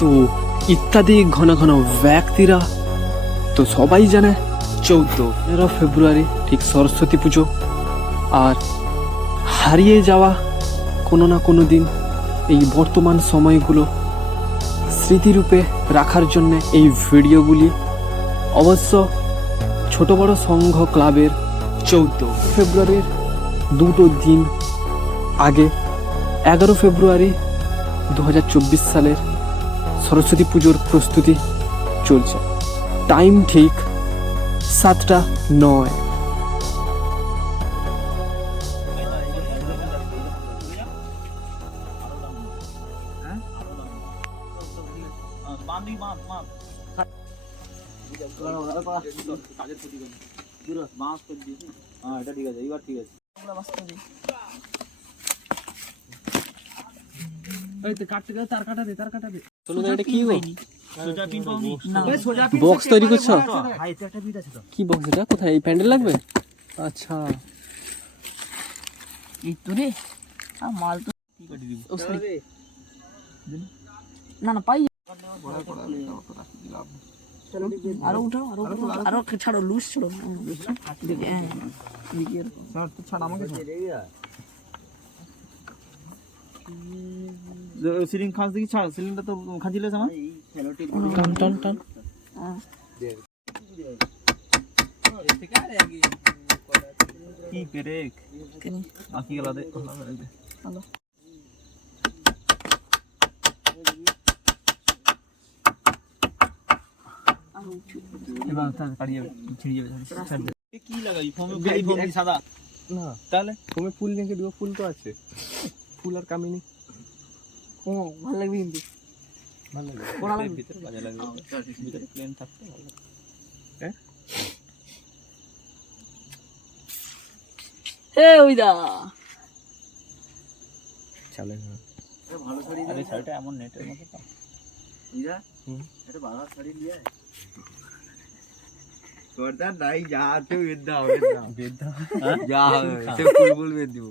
তো ইত্যাদি ঘন ঘন ব্যক্তিরা তো সবাই জানে 14 ফেব্রুয়ারি ঠিক সরস্বতী পুজো। আর হারিয়ে যাওয়া কোনো না কোনো দিন এই বর্তমান সময়গুলো স্মৃতিরূপে রাখার জন্য এই ভিডিওগুলি। অবশ্য ছোট বড় সংঘ ক্লাবের 14 ফেব্রুয়ারির দুটো দিন আগে 11 ফেব্রুয়ারি 2024 সালের সরস্বতী পুজোর প্রস্তুতি চলছে। টাইম ঠিক 7:09। বক্স তৈরি করছো? কি বক্স এটা? কোথায়? এই প্যান্ডেল লাগবে? আচ্ছা এই তো রে মাল তো না না পাই আরো উঠাও আরো ছাড়ো লুজ ছাড়ো ছাড় আমাকে সিলিং খাস দেখি ছাড়, সিলিংটা তো খাঁচিলে আমার টান টান টান। কি পেরেক আকি গেল দে হ্যালো এবার তার কাটিয়ে ছিড়ে যাবে ছাড় দে। কি লাগাই ফোমে সাদা না তাহলে তুমি ফুল রেখে দিও, ফুল তো আছে, ফুল আর কামিনী। ও ভালো লাগবে কিন্তু ভালো লাগে। পড়া লাগবে ভিতরে বাজে লাগবে, ভিতরে প্লেন থাকতে ভালো লাগে। এ ওইদা চলে না ভালো শাড়ি, আরে শাড়িটা এমন নেটের মতো তো বুঝা এটা ভালো শাড়ি নিয়ে তোরটা নাই যা আছে বেদা হবে না বেদা যা সে ফুল বেদ দিব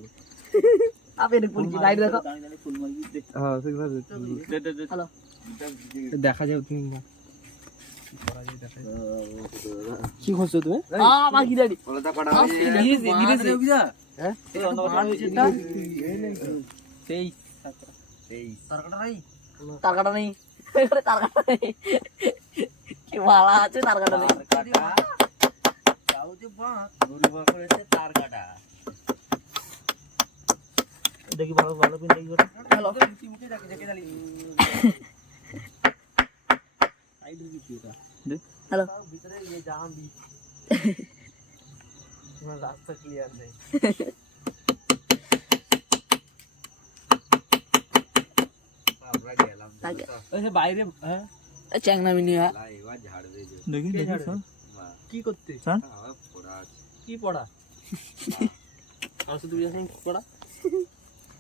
আপনি ফুল কি লাইট দেখো ফুল মারবি দে। হ্যাঁ সেগুলো দে হ্যালো দেখা যাবে। তুমি কি করছো তুমি? বাকি দাঁড়ি বলটা কটা ধীরে ধীরে হ্যাঁ এই অন্ধকার হয়েছে সেই তারকাটা নাই তার কাটা নেই তার কাটা নেই কি মালা আছে তার কাটা নেই তাও যে বাঁক গরু বাঁক করেছে তার কাটা দেখি ভালো ভালো পিন দেখি ওটা হ্যালো মুখে দেখে ডালি আই ঢুকি কি এটা দে হ্যালো ভিতরে এই জাহান দি তোমার রাস্তা ক্লিয়ার নেই আমরা গেলাম ওই বাইরে হ্যাঁ চ্যাংনা মিনি লাইবা ঝাড় দে দেখি দেখি স্যার কি করতে স্যার কি পড়া আর শুধু যখন পড়া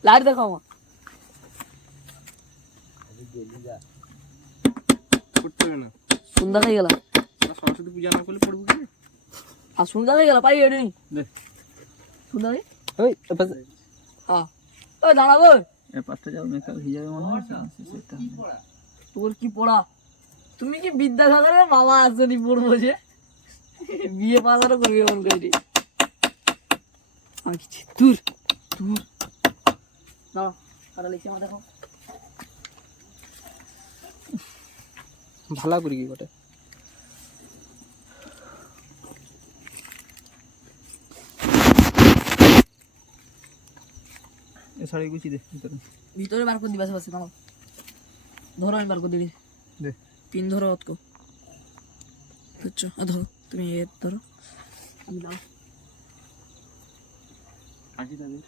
লাইট দেখো আমার করতে হবে না। সুন্দর হয়ে গেল সরস্বতী পূজা না করলে পড়বো কি? আর সুন্দর হয়ে গেল পাই এডি দে সুন্দর হয়ে ওই হ্যাঁ ওই দাঁড়াবো এর পাশটা যাও মেকআপ হয়ে যাবে মনে হচ্ছে সেটা তোর কি পড়া তুমি কি বিদ্যাসাগরের বাবা আসনি পড়বো যে বিয়ে পাশারও করবি এমন করে আমি কি দূর দূর দাও কাটা লিখছি আমার দেখো ভালো করি কি বটে। এ শাড়ি গুছি দে ভিতরে ভিতরে বার করে দিবা পাশে দাঁড়াও ধরো আমি বার করে দিবি দে পিন ধরো অতকো বুঝছো ধরো তুমি এ ধরো আমি দাও আসি দাদা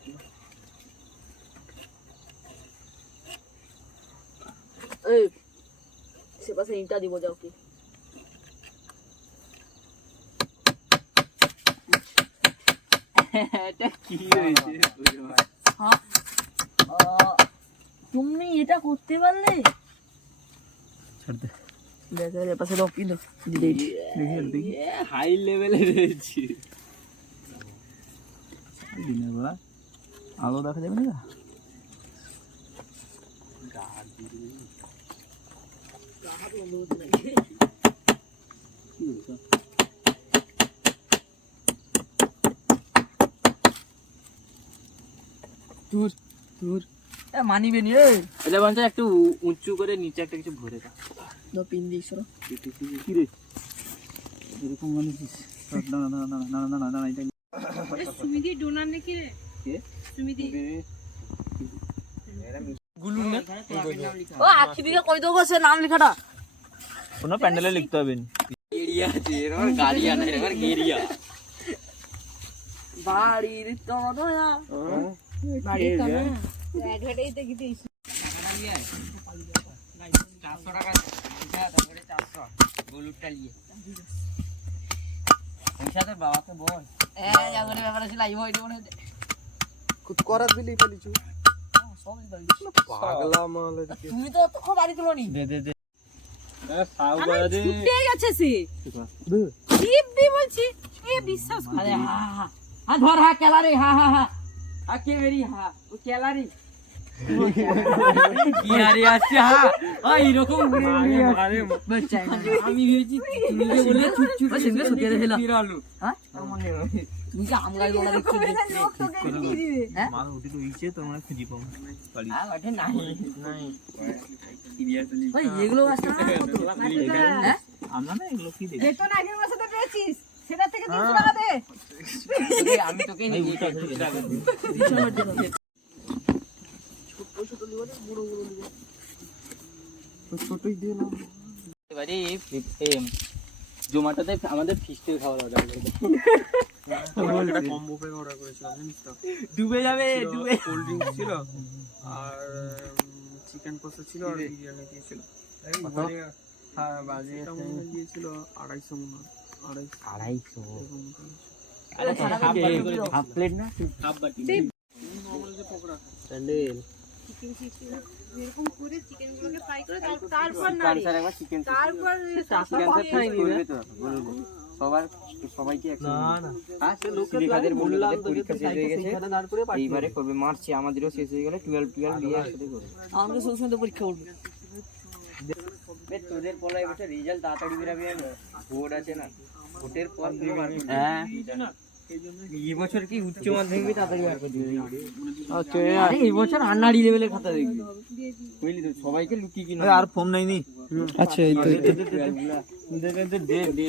এই সে পাশে ইটা দিব যাও কি এটা কি হয়েছে হ্যাঁ তুমি এটা করতে পারলে ছাড় দে দেখো এর পাশে দাও পিন দিদি দেখি হাই লেভেলে রয়েছে দিনের বেলা আলো দেখা যাবে না দূর দূর মানিবে নি রে। এটা বঞ্চ একটু উঁচু করে নিচে একটা কিছু ভরে দাও। দো পিন দিস রে। কি রে এরকম বানিয়েছিস? না না না না না না না এটা সুমিদি ডোনার নাকি রে? কে? সুমিদি গুলু না ও আখি দিকে কই দেবো সে নাম লেখাটা। কোনো প্যান্ডেলে লিখতে হবে না। এরিয়া আছে এর গাড়িয়া না এর গেরিয়া বাড়ির তনয়া বাড়ির কানা এক ঘাটেই দেখি দিস 400 টাকা তারপরে 400 গলুটা নিয়ে পয়সা তো বাবাকে বল জাগরে ব্যাপার আছে লাইভ হইতে মনে হচ্ছে করাত দিলি পালিছু সবই বাড়ি। পাগলা মাল তুমি তো অত বাড়ি তুলনি। দে দে দে আমার ছুটে গেছে সে দিব্যি বলছি এ বিশ্বাস কর আরে হা হা হা ধর হা কেলারি হা হা হা আকে মেরি হা ও কেলারি কি আরে আছে হ্যাঁ এরকম বাচ্চা আমি ভেবেছি তুমি যে বললে চুপ চুপ সেদিন সত্যি রেলা ফিরালু হ্যাঁ তুমি কি আম গাছ বলা দেখছো লোক তোকে দিয়ে দিবে হ্যাঁ মাল উঠে তো ইচ্ছে তোমরা খুঁজি পাবো পারি হ্যাঁ ওটা নাই নাই ভাই এগুলো গাছটা হ্যাঁ আমরা না এগুলো কি দেখি বেতন আগের মাসে তো পেয়েছিস সেটা থেকে 300 টাকা দে আমি তোকে ছোটই দিয়ে না এবারে জোম্যাটোতে আমাদের ফিস্টের খাবার অর্ডার করে একটা কম্বো প্যাক অর্ডার করেছিলাম জানিস তো ডুবে যাবে ডুবে কোল্ড ড্রিঙ্কস ছিল আর চিকেন কষা ছিল আর বিরিয়ানি দিয়েছিল হ্যাঁ বাজে দিয়েছিল 250 মনে হয় 250 হাফ প্লেট না হাফ বাটি নরমাল যে পকোড়া স্যান্ডেল এরকম করে চিকেন গুলোকে ফ্রাই করে তারপর না ক্যান্সার একবার চিকেন তারপর ক্যান্সার খাইনি করবে তো সবার সবাইকে একসাথে না না হ্যাঁ সে লোকেদের বললাম পরীক্ষা শেষ হয়ে গেছে এইবারে করবে মার্চে আমাদেরও শেষ হয়ে গেলে 12 দিয়ে একসাথে করবে আমাকে সব সময় তো পরীক্ষা করবে তোদের পড়া এবছর রেজাল্ট তাড়াতাড়ি বেরাবে না ভোট আছে না ভোটের পর হ্যাঁ এই বছর কি উচ্চ মাধ্যমিক তাড়াতাড়ি বার করে দিবে আরে এই বছর আন্নাড়ি লেভেলের খাতা দেখবি বুঝলি তো সবাইকে লুকিয়ে কিনা আর ফর্ম নাইনি আচ্ছা এই তো দে দে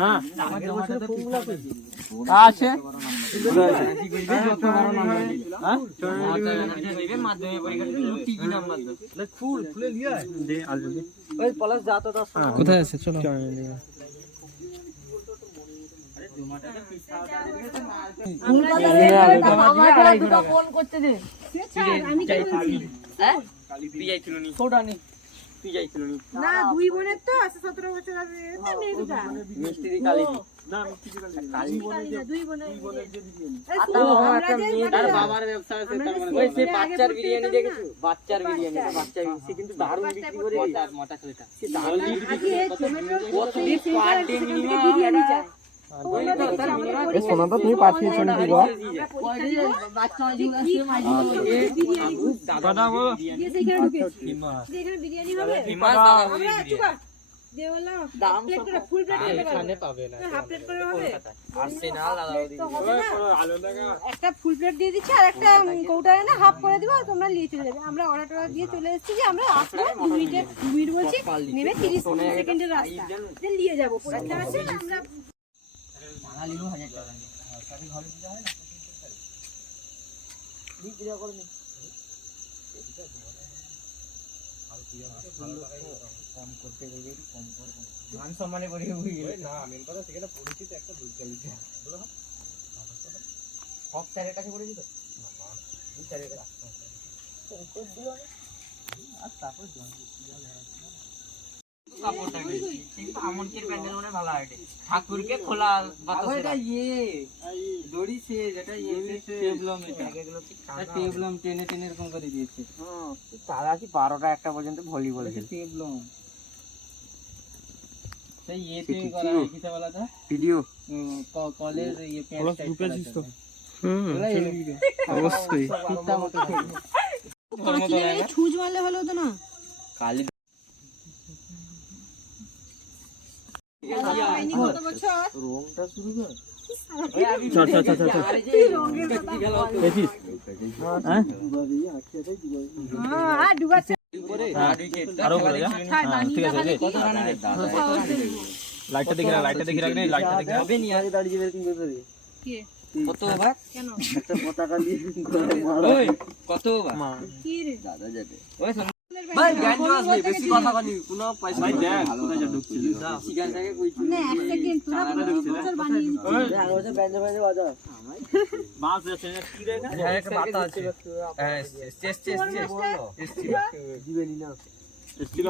হ্যাঁ আমাদের বছর ফর্মুলা আছে যত বড় নাম্বার হ্যাঁ মাধ্যমিক পরীক্ষাতে লুকিয়ে কি নাম্বার দাও ফুল ফুলে লিয়া দে আলবি ওই প্লাস যা তো কোথায় আছে চলো ফোন করতে দে আমি কি বলছি হ্যাঁ তুই যাইছিল নি ছোটা নি তুই যাইছিল নি না দুই বোনের তো আছে 17 বছর আছে মেয়েটা মিষ্টি দি কালি দুই বোনের একটা মেয়ে তার বাবার ব্যবসা আছে তার মানে ওই সে বাচ্চার বিরিয়ানি দেখেছো বাচ্চার বিরিয়ানি বাচ্চা সে কিন্তু দারুণ বিক্রি করে মোটা ছেলেটা সে দারুণ বিক্রি করে পার ডে মিনিমাম এ সোনাটা তুমি পাঠিয়েছো নাকি গো বাচ্চা যেগুলো আছে দাদা বলো দিয়ে সেখানে ঢুকে এখানে বিরিয়ানি হবে ফেমাস দাদা বলি চুকা দে বললাম দাম প্লেট করে ফুল প্লেট করে এখানে পাবে না হাফ প্লেট করে হবে আর্সেনাল দাদা বলি একটা ফুল প্লেট দিয়ে দিচ্ছি আর একটা কৌটা এনে হাফ করে দিব আর তোমরা নিয়ে চলে যাবে আমরা অর্ডার দিয়ে চলে এসেছি যে আমরা আসলে 2 মিনিট বলছি নেমে 30 সেকেন্ডের রাস্তা দেন নিয়ে যাবো প্রোডাক্টটা আছে আমরা বাঙালিরও 1000 টাকা সরকারি ঘরে পূজা হয় না দিক পূজা করে নি কম করতে গেলে কম করে মান সম্মানে করে না মেন কথা সেখানে পরিচিত একটা দুই চাল দিতে সব স্যারের কাছে পড়েছি তো না দুই স্যারের কাছে কত দিল আর তারপর কাপড়টা কিন্তু আমনকের প্যান্ডেল মনে ভালো আইডে ঠাকুরকে খোলা বাতাসে এটা দড়ি সে যেটা টেবলম এটা এগুলো কি টেবলম টেনে টেনে এরকম করে দিয়েছে হ্যাঁ তারা কি 12টা 1টা পর্যন্ত ভলিবল খেলে টেবলম সেই তৈরি করা কিসে বলা था ভিডিও কলেজ প্যান্ট গ্রুপে আছিস তো অবশ্যই ছুঁচ মারলে হলো তো না কালি হয়নি কত বছর রংটা শুরু কর চল চল চল চল রঙের কথা বল। দেখিস হ্যাঁ আর ডুবাচ্ছে আরো করে যা হ্যাঁ ঠিক আছে এই যে কত রান লাইটটা দেখে রাখ লাইটটা দেখে রাখ রে লাইটটা দেখে রাখ হবে নি আগে দাঁড়িয়ে ব্যাটিং করতে হবে কে কত ওভার কেন একটা পতাকা দিয়ে ওই কত ওভার কি রে দাদা যাবে ওই ভাই বেশি কথা বলি কোনো পয়সা ভাই দেখ কোথায় যা ঢুকছিস সিগানটাকে কই না এক সেকেন্ড তোরা বছর বানিয়ে দিচ্ছিস আর ওটা ব্যান্ড ব্যান্ড বাজা বাস যাচ্ছে না কি রে হ্যাঁ একটা বাতা আছে হ্যাঁ চেস দিবেনি না ছিল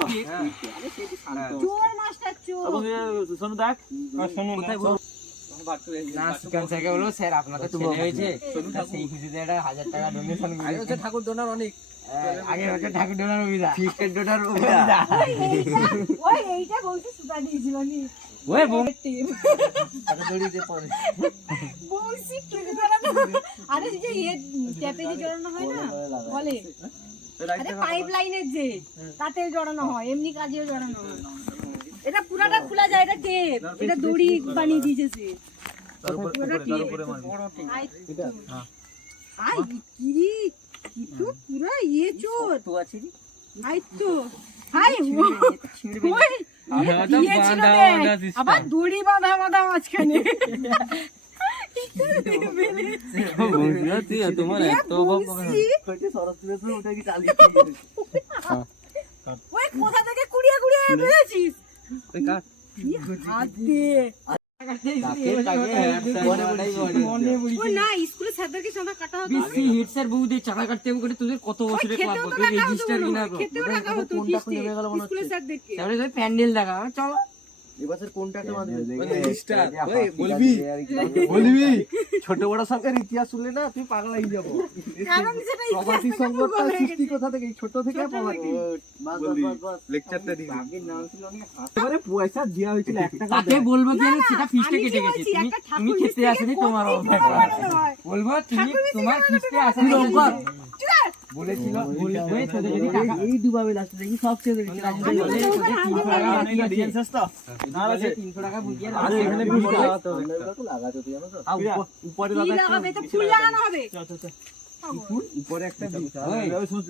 চোর মাস্টার চোর এবং শোনো দেখ শোনো কোথায় না সিকান স্যারকে বলবো স্যার আপনার তো ছেলে হয়েছে তা সেই খুশিতে একটা 1000 টাকা ডোনেশন আগে হচ্ছে ঠাকুর ডোনার অনেক আগে হচ্ছে ঠাকুর ডোনার অভিদা ক্রিকেট ডোটার ওই এইটা বলছি সুতা দিয়েছিল নি ওই বোম দড়িতে পড়ে বলছি কি করানো আরে যে ইয়ে ট্যাপে যে জড়ানো হয় না বলে আরে পাইপ লাইনের যে তাতে জড়ানো হয় এমনি কাজেও জড়ানো হয় এটা পুরাটা খোলা যায় এটা টেপ এটা দড়ি বানিয়ে দিয়েছে সে পুরোটা টেপ আই আই কি তো পুরা ইয়ে চোর তো আছে নি আই তো হাই ওই ইয়ে ছিল দেখ, আবার দড়ি বাঁধা বাঁধা মাঝখানে তোমার এত বংশী, সরস্বতী ওটা কি চালিয়ে ওই কোথা থেকে কুড়িয়ে কুড়িয়ে পেয়েছিস ওই কাট হাত দিয়ে ওই না স্কুলে স্যারদেরকে চাঁদা কাটা হতো বেশি হিটসের বউদের চাকা কাটতে করে তোদের কত ওই বছরের ক্লাব খেতেও তো তোদের টাকা হতো রেজিস্টার মনে কিনা হয়, খেতেও টাকা হতো স্কুলের স্যারদেরকে তাহলে ওই প্যান্ডেল দেখা চলো এবছর কোনটাকে মারবে বলবি ছোট বড় সংখ্যার ইতিহাস শুনলে না তুই পাগল হয়ে যাবো কারণ সেটা প্রবাসী সংবাদটা সৃষ্টি কোথা থেকে ছোট থেকে প্রবাসী লেকচারটা দিবি আগের নাম ছিল অনেক এবারে পয়সা দেওয়া হয়েছিল 1 টাকা তাকে বলবো কি আমি সেটা ফিস্টে আমি কি কেটে গেছে বলছি, তুমি একটা তুমি ঠাকুর খেতে আসেনি তোমার অভাব বলবো তুমি তোমার ফিস্টে আসেনি বলেছিল বলবে তোদের যদি টাকা এই ডুবাবে লাস্টে দেখি সব শেষ হয়ে গেছে বলে তোদের 300 টাকা বাকি আছে শেষ তো না আছে 300 টাকা বুঝিয়ে আরে এখানে দাও বুঝ লাগাতে তুই জানো তো উপরে কি লাগাবে তো ফুল লাগানো হবে উপরে একটা ওই,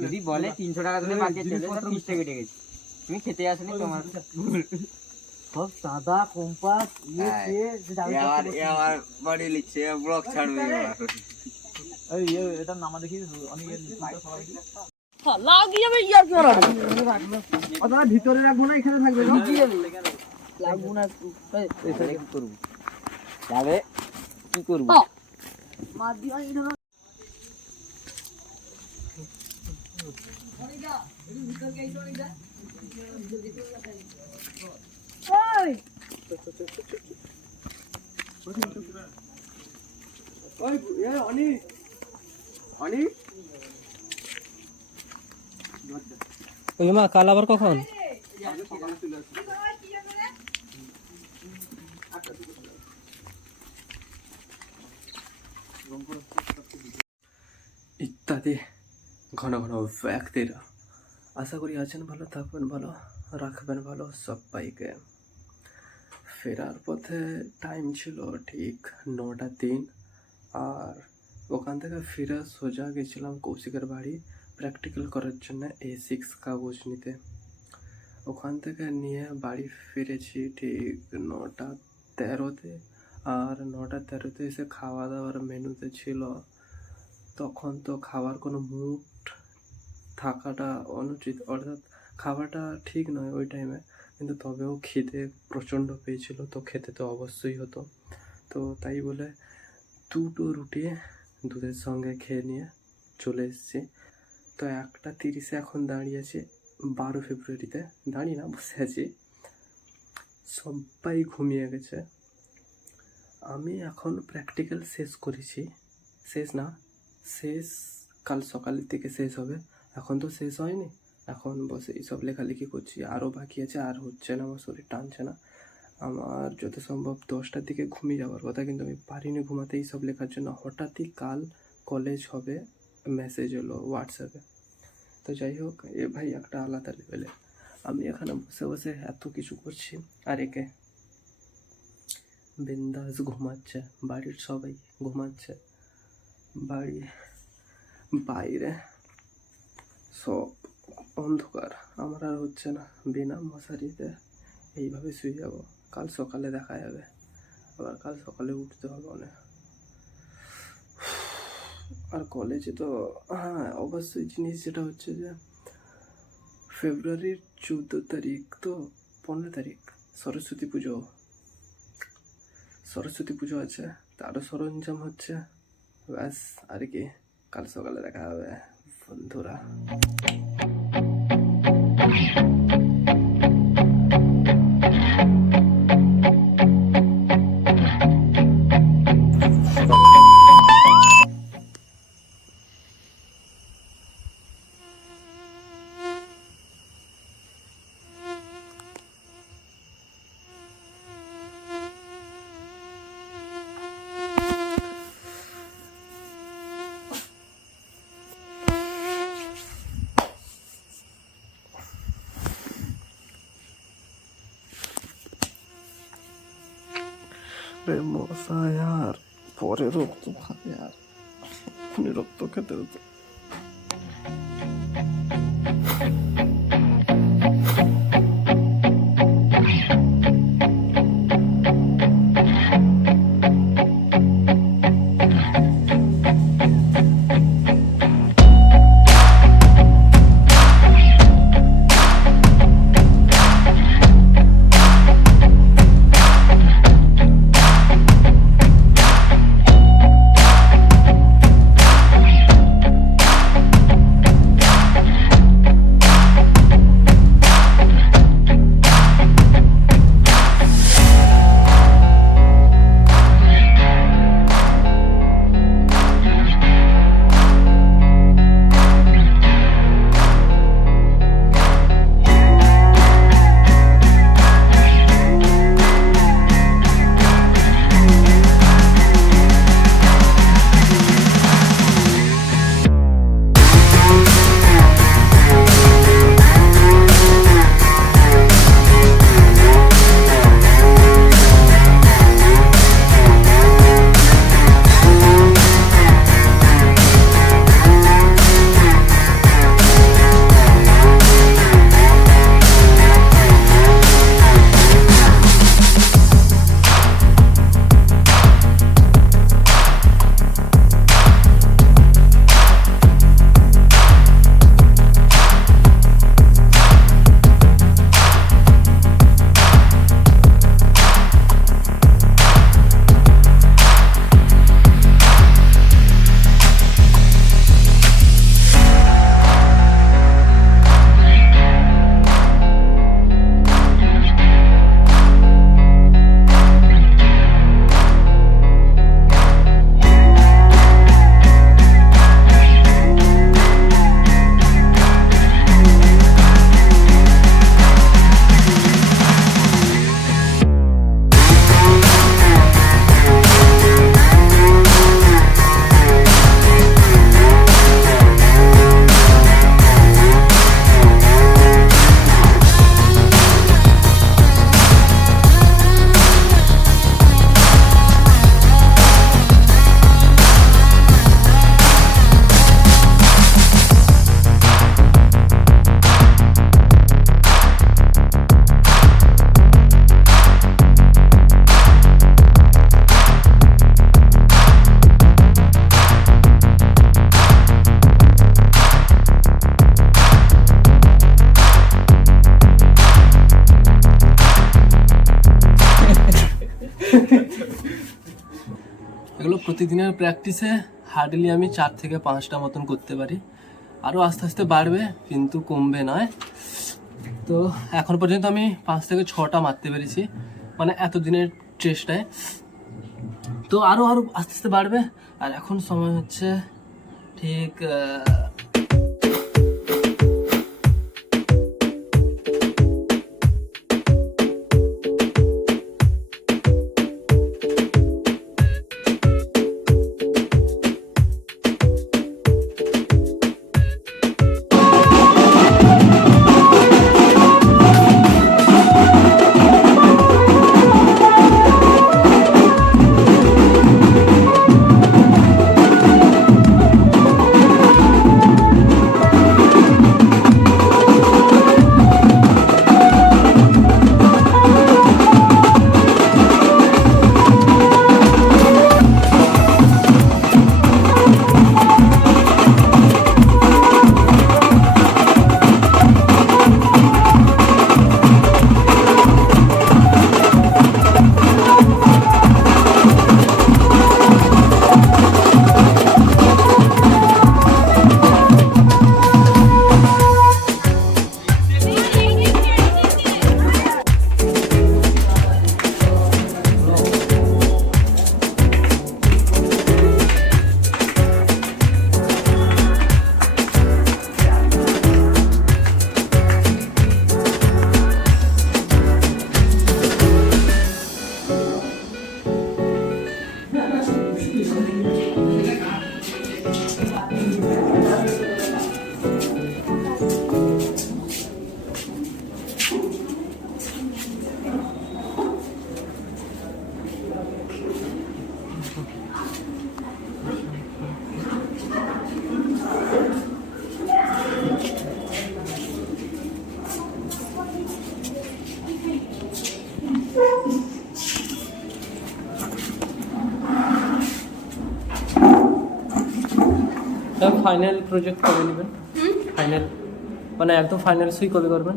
যদি বলে 300 টাকা তোদের বাকি আছে তাহলে ফিস্টে কেটে গেছে তুমি খেতে আসেনি তোমার সব সাদা কম্পাস এবার বাড়ি লিখছে ব্লক ছাড়বে এই এটা নামা দেখি অনেক সবাই লাউ দিয়ে যাবে ইয়ার কি করা অথবা ভিতরে রাখবো না এখানে থাকবে না লাগবো না কি করবো যাবে কি করবো মার দিও ইধর ওই ওই অনিক অনিক ওই মা কাল আবার কখন ইত্যাদি ঘন ঘন ব্যক্তিরা আশা করি আছেন ভালো থাকবেন ভালো রাখবেন ভালো সবাইকে ফেরার পথে টাইম ছিল ঠিক 9:03 আর ওখান থেকে ফিরে সোজা গেছিলাম কৌশিকের বাড়ি প্র্যাকটিক্যাল করার জন্য A6 কাগজ নিতে ওখান থেকে নিয়ে বাড়ি ফিরেছি ঠিক 9:13-তে আর 9:13-তে এসে খাওয়া দাওয়ার মেনুতে ছিল তখন তো খাওয়ার কোনো মুড থাকাটা অনুচিত অর্থাৎ খাওয়াটা ঠিক নয় ওই টাইমে কিন্তু তবেও খিদে প্রচণ্ড পেয়েছিল তো খেতে তো অবশ্যই হতো তো তাই বলে 2টো রুটি দুধের সঙ্গে খেয়ে নিয়ে চলে এসেছি তো 1:30-এ এখন দাঁড়িয়ে আছি 12 ফেব্রুয়ারিতে দাঁড়িয়ে না বসে আছি সবাই ঘুমিয়ে গেছে আমি এখন প্র্যাকটিক্যাল শেষ করেছি শেষ না শেষ কাল সকালের থেকে শেষ হবে এখন তো শেষ হয়নি এখন বসে এইসব লেখালেখি করছি আরও বাকি আছে আর হচ্ছে না আমার শরীর টানছে না আমার যত সম্ভব 10টার দিকে ঘুমিয়ে যাওয়ার কথা কিন্তু আমি পারিনি ঘুমাতে এইসব লেখার জন্য হঠাৎই কাল কলেজ হবে মেসেজ এলো হোয়াটসঅ্যাপে তো যাই হোক এ ভাই একটা আলাদা লেভেলে আমি এখানে বসে বসে এত কিছু করছি আর একে বিন্দাস ঘুমাচ্ছে, বাড়ির সবাই ঘুমাচ্ছে, বাইরে সব অন্ধকার। আমার আর হচ্ছে না, বিনা মশারিতে এইভাবে শুয়ে যাব। কাল সকালে দেখা যাবে, আবার কাল সকালে উঠতে হবে অনেক। আর কলেজে তো হ্যাঁ অবশ্যই জিনিস যেটা হচ্ছে যে ফেব্রুয়ারির 14 তারিখ তো 15 তারিখ সরস্বতী পুজো আছে, তারও সরঞ্জাম হচ্ছে। ব্যাস আর কি, কাল সকালে দেখা হবে বন্ধুরা। মশা यार, পরে রক্ত খাবে यार, এখনই রক্ত খেতে হতো। এগুলো প্রতিদিনের প্র্যাকটিসে হার্ডলি আমি 4 থেকে 5টা মতন করতে পারি, আরও আস্তে আস্তে বাড়বে কিন্তু কমবে নয়। তো এখন পর্যন্ত আমি 5 থেকে 6টা মারতে পেরেছি, মানে এতদিনের চেষ্টায়। তো আরও আস্তে আস্তে বাড়বে। আর এখন সময় হচ্ছে ঠিক ফাইনাল প্রজেক্ট কবে নেবেন? ফাইনাল মানে একদম ফাইনাল সই কবে করবেন?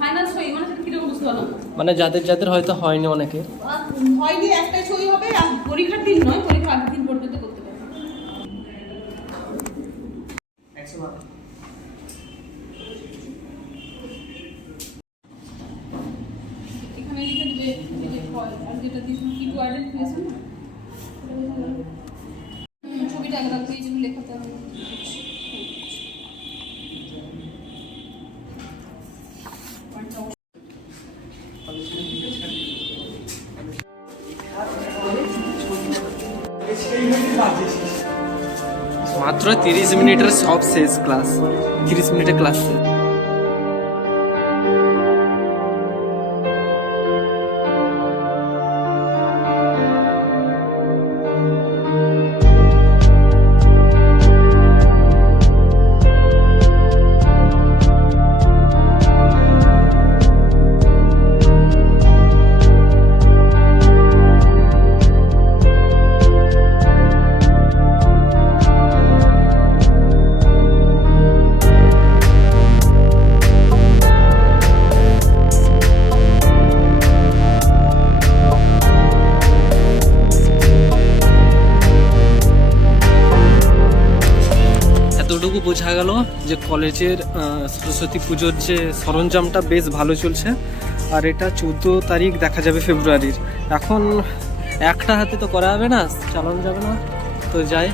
ফাইনাল সই মানে সেটা কিরকম বুঝতে পারলাম? মানে যাদের যাদের হয়তো হয়নি অনেকে। হয়নি একটাই সই হবে, আর পরীক্ষার দিন নয়, পরীক্ষার আগের দিন পর্যন্ত করতে পারবে। এখানে লিখে দেবে এই যে কল আর যেটা দিস কি টু আইডেন্টিফিকেশন ছবিটা একদম পেজগুলো লেখাতে হবে। মাত্র 30 মিনিটের সব শেষ ক্লাস, 30 মিনিটের ক্লাস শেষ। এতটুকু বোঝা গেল যে কলেজের সরস্বতী পুজোর যে সরঞ্জামটা বেশ ভালো চলছে, আর এটা 14 তারিখ দেখা যাবে ফেব্রুয়ারির। এখন একটা হাতে তো করা যাবে না, চালানো যাবে না, তো যাই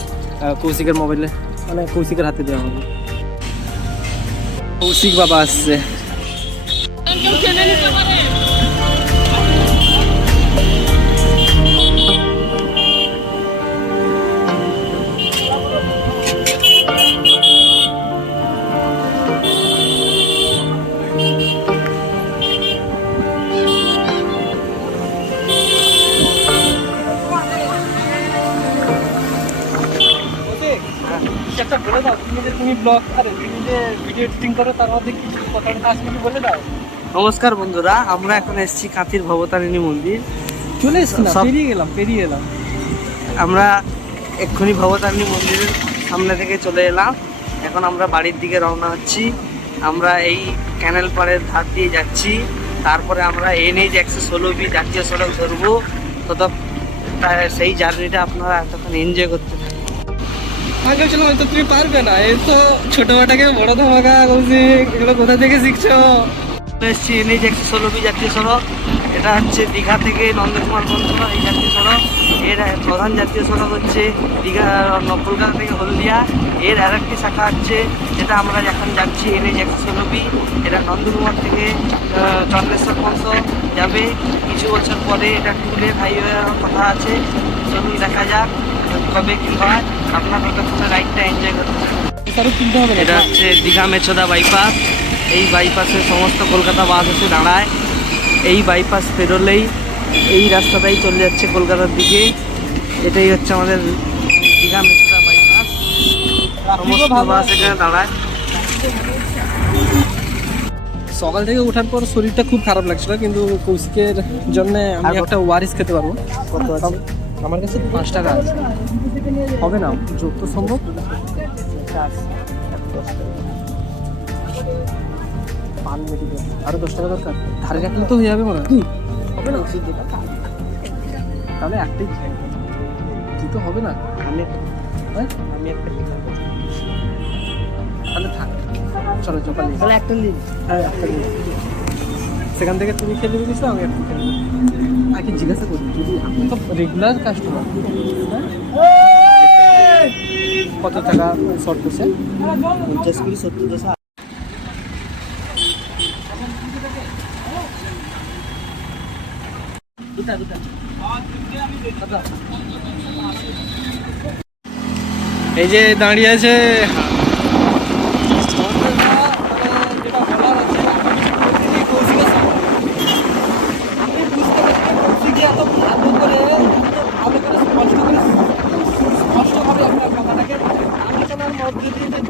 কৌশিকের মোবাইলে মানে কৌশিকের হাতে দেওয়া হবে। কৌশিক বাবা আসছে। একটা বলে দাও, তুমি ব্লগ আরে তুমি যে ভিডিও এডিটিং করো তার মধ্যে কিছু কথা আসলে বলে দাও। নমস্কার বন্ধুরা, আমরা এখন এসেছি কাঁথির ভবতারিণী মন্দির। চলে এসছি না, পেরিয়ে এলাম। আমরা এক্ষুনি ভবতারিণী মন্দিরের সামনে থেকে চলে এলাম। এখন আমরা বাড়ির দিকে রওনা হচ্ছি। আমরা এই ক্যানেল পাড়ের ধার দিয়ে যাচ্ছি, তারপরে আমরা NH 116B জাতীয় সড়ক ধরবো। সেই জার্নিটা আপনারা এতক্ষণ এনজয় করতে পারেন। আগে ছিল হয়তো তুমি পারবে না, এই তো ছোট বাটাকে বড় ধামাকা কৌশিক, এগুলো কোথা থেকে শিখছো? এসেছি NH 116B জাতীয় সড়ক। এটা হচ্ছে দীঘা থেকে নন্দকুমার পর্যন্ত এই জাতীয় সড়ক। এর প্রধান জাতীয় সড়ক হচ্ছে দীঘা কলকাতা থেকে হলদিয়া। এর আরেকটি শাখা হচ্ছে যেটা আমরা এখন যাচ্ছি NH 116B। এটা নন্দকুমার থেকে চন্দ্রেশ্বর পর্যন্ত যাবে। কিছু বছর পরে এটা টুলে হাইওয়ে কথা আছে। চলুন দেখা যাক কবে কি হয়। আপনার ততক্ষণে রাইডটা এনজয় করতে হবে। এটা হচ্ছে দীঘা মেচোদা বাইপাস। এই বাইপাসে সমস্ত কলকাতা বাস এসে দাঁড়ায়। এই বাইপাস পেরোলেই এই রাস্তাটাই চলে যাচ্ছে কলকাতার দিকে। এটাই হচ্ছে আমাদের দীঘা মেচোদা বাইপাস। সমস্ত বাস এখানে দাঁড়ায়। সকাল থেকে ওঠার পর শরীরটা খুব খারাপ লাগছিল, কিন্তু কৌশিকের জন্য আমি একটা ওয়ারিস খেতে পারবো। কত আছে? আমার কাছে 5 টাকা আছে, হবে না যত সম্ভব? পান মেডিকেল আরো 10 টাকা দরকার, ধারে রাখলে তো হয়ে যাবে মনে হয়। হবে না তাহলে একটাই তুই তো হবে না। আমি হ্যাঁ আমি একটা তাহলে থাক, চলো চপালি তাহলে একটা নিন। হ্যাঁ একটা দিন সেখান থেকে তুমি খেয়ে দেবে কিছু, আমি একটা খেয়ে দেবো। আগে জিজ্ঞাসা করি, যদি আপনি তো রেগুলার কাস্টমার, কত টাকা শর্ট করছে? 50 কুড়ি 70 দশা। এই যে দাঁড়িয়ে আছে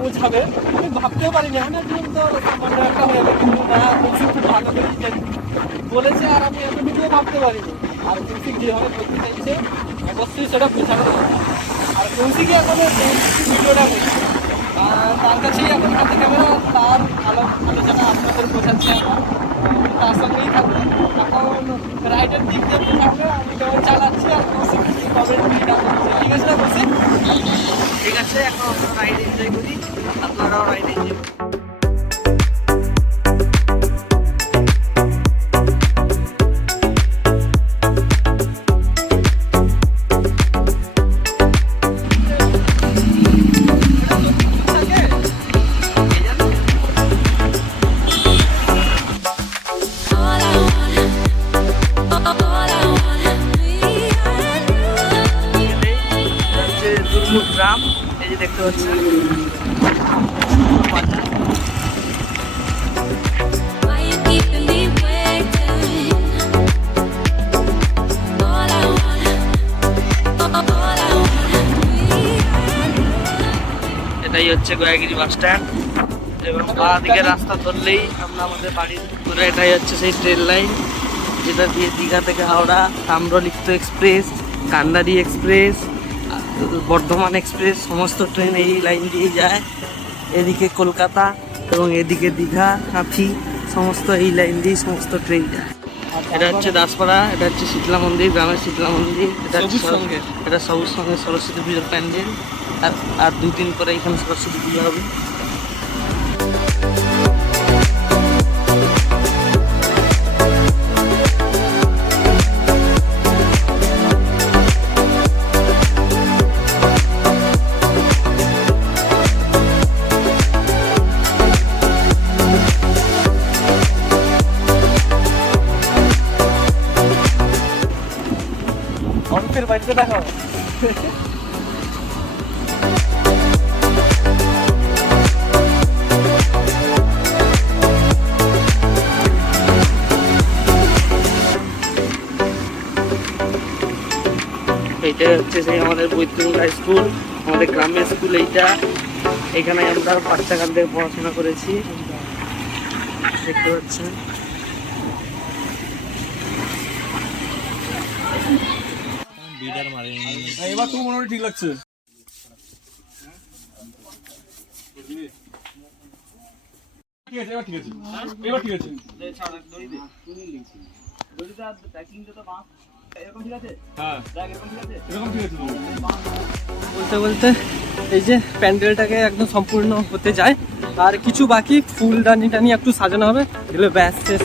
বোঝাবে। আমি ভাবতেও পারিনি, আমি তো সামান্য একটা হয়ে যাবে, কিন্তু না কৌশিক খুব ভালো করে বলেছে, আর আমি এতটুকুও ভাবতে পারিনি। আর কৌশিক যেভাবে বলতে চাইছে অবশ্যই সেটা বোঝানো, আর কৌশিকে এখন ভিডিওটা করছে। তার কাছেই এখন হাতে ক্যামেরা, তার আলোচনা আপনাদের বোঝাচ্ছে এখন, তার সঙ্গেই থাকবে। এখন রাইডের দিক দিয়ে বোঝাবে, আমি কেমন চালাচ্ছি আর কৌশিক কি কবে ঠিক আছে না কৌশিক? ঠিক আছে, এখন আমরা রাইড এনজয় করি, আপনারাও রাইড এনজয় করুন। দুর্মুখ গ্রাম, এই যে দেখতে পাচ্ছেন। Why you keeping me waiting? All I want. এটাই হচ্ছে গয়াগিরি বাস স্ট্যান্ড, এবং বাঁ দিকে রাস্তা ধরলেই আমরা আমাদের বাড়ির পুরো এটাই হচ্ছে সেই ট্রেন লাইন, যেটা দিয়ে দীঘা থেকে হাওড়া, তাম্রলিপ্ত এক্সপ্রেস, কান্ডারি এক্সপ্রেস, বর্ধমান এক্সপ্রেস সমস্ত ট্রেন এই লাইন দিয়ে যায়। এদিকে কলকাতা এবং এদিকে দীঘা, কাঁথি সমস্ত এই লাইন দিয়ে সমস্ত ট্রেন যায়। এটা হচ্ছে দাসপাড়া, এটা হচ্ছে শীতলা মন্দির, গ্রামের শীতলা মন্দির। এটা সবুজ সঙ্গে সরস্বতী পুজোর প্যান্ডেল, আর 2 দিন পরে এখানে সরস্বতী পুজো হবে। অঙ্কের বাড়িতে দেখো। এইটা হচ্ছে সেই আমাদের বৈদ্যনাথ হাই স্কুল, আমাদের গ্রামের স্কুল এইটা। এখানে আমরা বাচ্চাকাল থেকে পড়াশোনা করেছি, দেখতে পাচ্ছেন। এবার তো মনে হয় ঠিক লাগছে। ঠিক আছে, এবার ঠিক আছে, এবার ঠিক আছে। হ্যাঁ, এরকম ঠিক আছে তো। বলতে বলতে এই যে প্যান্ডেলটাকে একদম সম্পূর্ণ হতে যায়, আর কিছু বাকি ফুলদানি টানি একটু সাজানো হবে, এগুলো ব্যাস শেষ